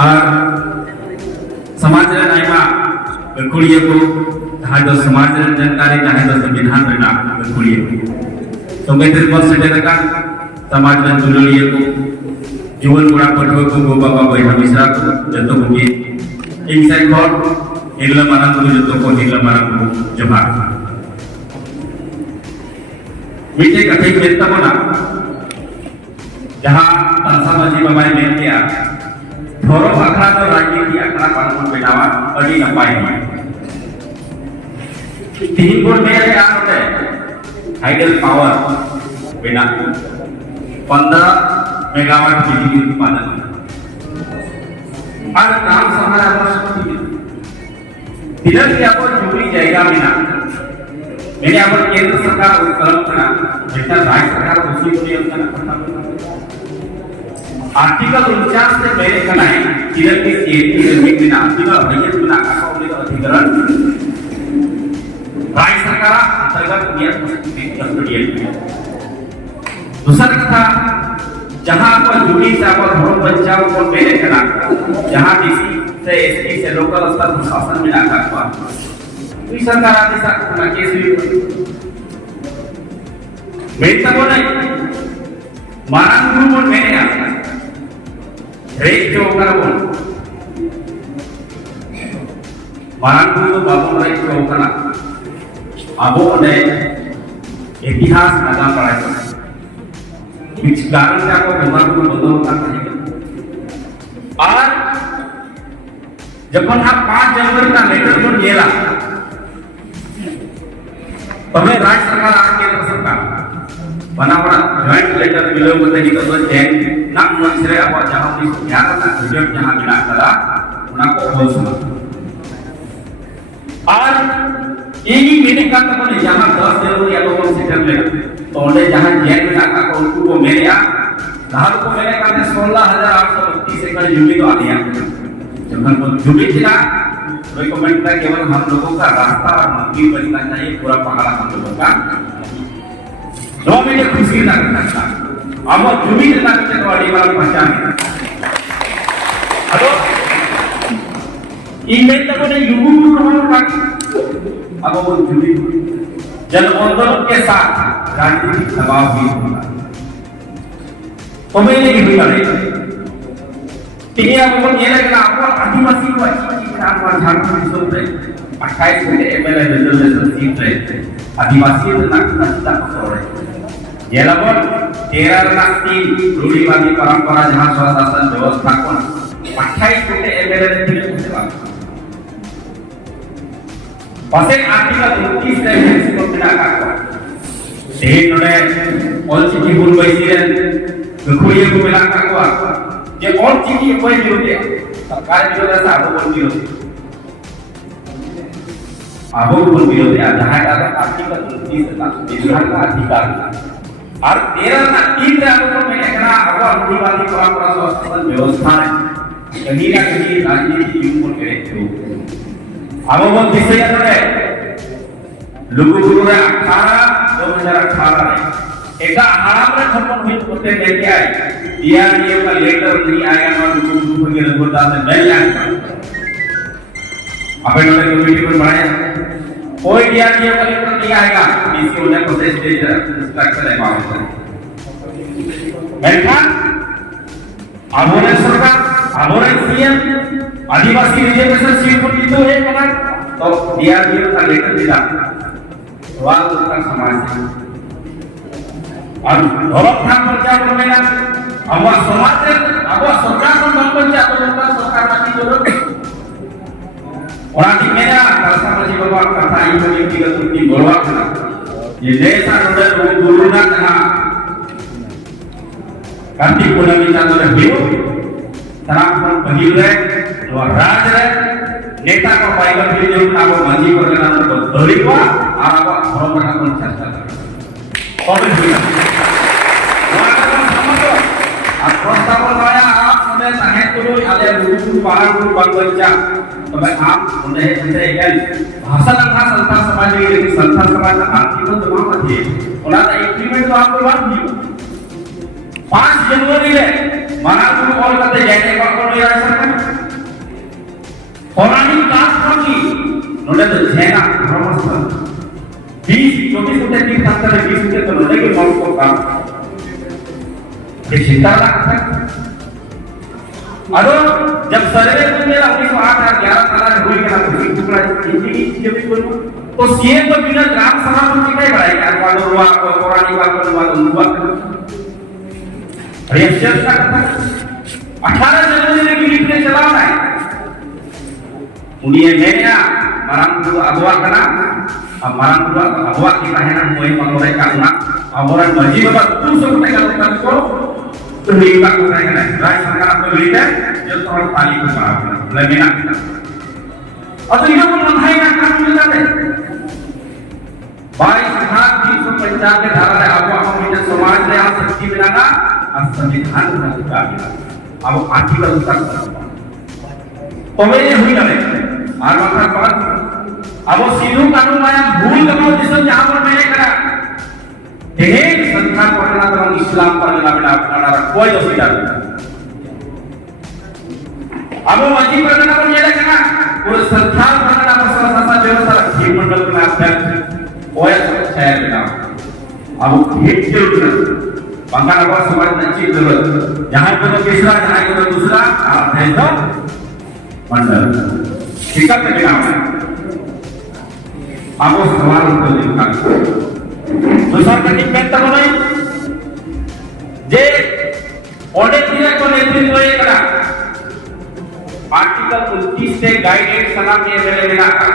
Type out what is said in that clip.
और समाज रे आयमा गखुड़िया को जहां दो समाज रे जानकारी जहां दो संविधान रे ना गखुड़िया तो मेरे बस सेटे का समाज रे दुलड़िया को जीवन गुणा पठो को गो बाबा बहिना मिश्रा को जतो को एक साइड पर हिरला माना को जतो को हिरला माना को जमा मीटे कथे मेता बना जहां तंसा माजी बाबा ने किया थोरो आखड़ा तो राजनीति आखड़ा कानून बनावा अड़ी नपाई में तीन गुण में क्या होता है हाइडल पावर बिना 15 मेगावाट बिजली उत्पादन और काम समारा आवश्यक तिलक की आपको जुड़ी जाएगा बिना मैंने आपको केंद्र सरकार उपक्रम करा बेटा राज्य सरकार उसी को नियम करना आर्टिकल 49 से मेरे कनाए तिलक की सीएटी जमीन बिना आर्टिकल 22 बिना का अधिकरण राज्य सरकार अंतर्गत नियम दूसरा कथा जहां पर जुड़ी से पर भवन बचाव को मेरे कना जहां डीसी से एसपी से लोकल स्तर प्रशासन मिला का हुआ कोई सरकार आदेश का केस भी मेरे तक नहीं मानव गुरु मेरे आता रेट जो करा बोल मानव गुरु बाबू रेट जो करा अबो ने इतिहास लगा पड़ा है कुछ कारण से आपको दिमाग को बदल करना और जब हम 5 जनवरी का लेटर को लेला तब राज्य सरकार और केंद्र सरकार बना पड़ा जॉइंट लेटर मिलो बताइए तो चैन ना मंत्रे अब जहां भी ध्यान रखना रिजल्ट जहां मिला करा उनको बोल सुना और यही मीटिंग का तो नहीं जहां 10 जनवरी या लोगों से कर ले तो उन्हें जहां जेल में आका को उनको को मेरे या धार को मेरे का 16832 एकड़ जमीन तो आ गया जब हम जमीन थी ना रिकमेंड था केवल हम लोगों का रास्ता और मंदिर बनना चाहिए पूरा पहाड़ हम लोगों का 2 महीने खुशी ना करना था अब जमीन ना के तो अड़ी वाली पहचान हेलो ईमेल तक ने युग का अब वो जमीन जन आंदोलन के साथ राजनीतिक दबाव भी होगा तो मैंने भी लड़े ठीक है अब ये लगना आपको आदिवासी को अच्छी आपको झारखंड में सुन रहे 28 में एमएलए रिजर्वेशन सीट रहे आदिवासी तो नागरिकता पकड़ रहे ये लगभग 13 लाख की रूढ़िवादी परंपरा जहां स्वशासन व्यवस्था को 28 में एमएलए ने दिया पासे आर्टिकल 29 से इसको बिना का देन ने ऑल चिकी बुल बैसिरन गखुड़िया को मिला का हुआ ये ऑल चिकी कोई विरोध है सरकार विरोध है आबो बोल विरोध आबो बोल विरोध है जहां का आर्टिकल 29 का बिहार का अधिकार और 13 ना 3 में आबो मैंने कहा आबो रूढ़िवादी परंपरा स्वशासन व्यवस्था है कहीं ना कहीं राजनीति युग करे अब वो विषय है लोगों को 2018 में एक आराम में खत्म हुई होते लेके आए डीआरडीओ का लेटर नहीं आया और लोगों को ये रिपोर्ट से नहीं आया अपन ने कमेटी पर बनाया कोई डीआरडीओ का लेटर नहीं आएगा डीसी उन्हें प्रोसेस स्ट्रक्चर है मामला मेरा आबोने सरकार आबोने सीएम आदिवासी रिजर्वेशन सीट पर तो एक करा तो डीआरडीओ का लेटर दिला सवाल उसका समाज से और धरम खान पर क्या बोलेगा अब समाज से अब सरकार को मन पर क्या बोलता सरकार बाकी जो और आदि मेरा समाज बाबा कथा ही बनी की गति बोलवा था ये देश आंदोलन को गुरुना कहा कार्तिक पूर्णिमा चांदोले हियो तरापन पहिले रे राज रे नेता को पाइगा फिर जो ना वो मंजी को लेना तो दौड़ीवा और अब धर्म का कौन चर्चा कर और भी वाला समझो आप प्रस्ताव लाया आप हमें चाहे तो आले रूप पहाड़ को बंगचा तो मैं आप उन्हें उनसे एक भाषा था संस्था समाज की लेकिन संस्था समाज का आर्थिक तो वहां पर थे और आज एग्रीमेंट तो आपको बात दी 5 जनवरी में महाराष्ट्र को कॉल करते जाने का कौन ले रहा है 20-24 होते 3 साल का 20 होते तो लगे मौत को काम ये चिंता लगता अरे जब सर्वे में 1908 और 11 साल हुई के ना तो टुकड़ा हिंदी की भी बोलूं तो सीएम तो बिना ग्राम सभा में क्या बढ़ाएगा वालों रुआ को पुरानी बात को वालों रुआ अरे अफसर का 18 जनवरी की लीड ने चलाना है उन्हें मेरा marang dulu abuak kena marang dulu abuak kita hendak mulai mengurai karena amoran bagi bapak tu sebut dengan kantor terlibat mengurai kena rai sekarang terlibat jadi orang tali kesalahan lebih nak kita atau ini pun menghai nak kami kita deh baik sehat di sepanjang ke darah abuak kita समाज में आज शक्ति मिलाना और संविधान का अधिकार मिला अब आर्टिकल तक पहले हुई ना और मात्र पर अब वो सीधू कानून माया भूल करो जिसमें जहाँ पर मैंने करा एक संस्था पढ़ना तो इस्लाम पढ़ना बिना अपना कोई दोषी नहीं अब वो मस्जिद पढ़ना तो ये देखना वो संस्था पढ़ना तो सारा व्यवस्था ठीक मंडल में अध्यक्ष कोई शहर बिना अब एक जरूर बंगाल का समाज नची जरूरत जहाँ को तो तीसरा जहाँ को तो दूसरा आप है तो मंडल ठीक है क्या आपको सवाल उत्तर देना दूसरा कहीं पेंट बनाए जे ऑडिट दिया को नेतृत्व ये करा आर्टिकल 29 से गाइडेंस सलाह में मेरे बिना का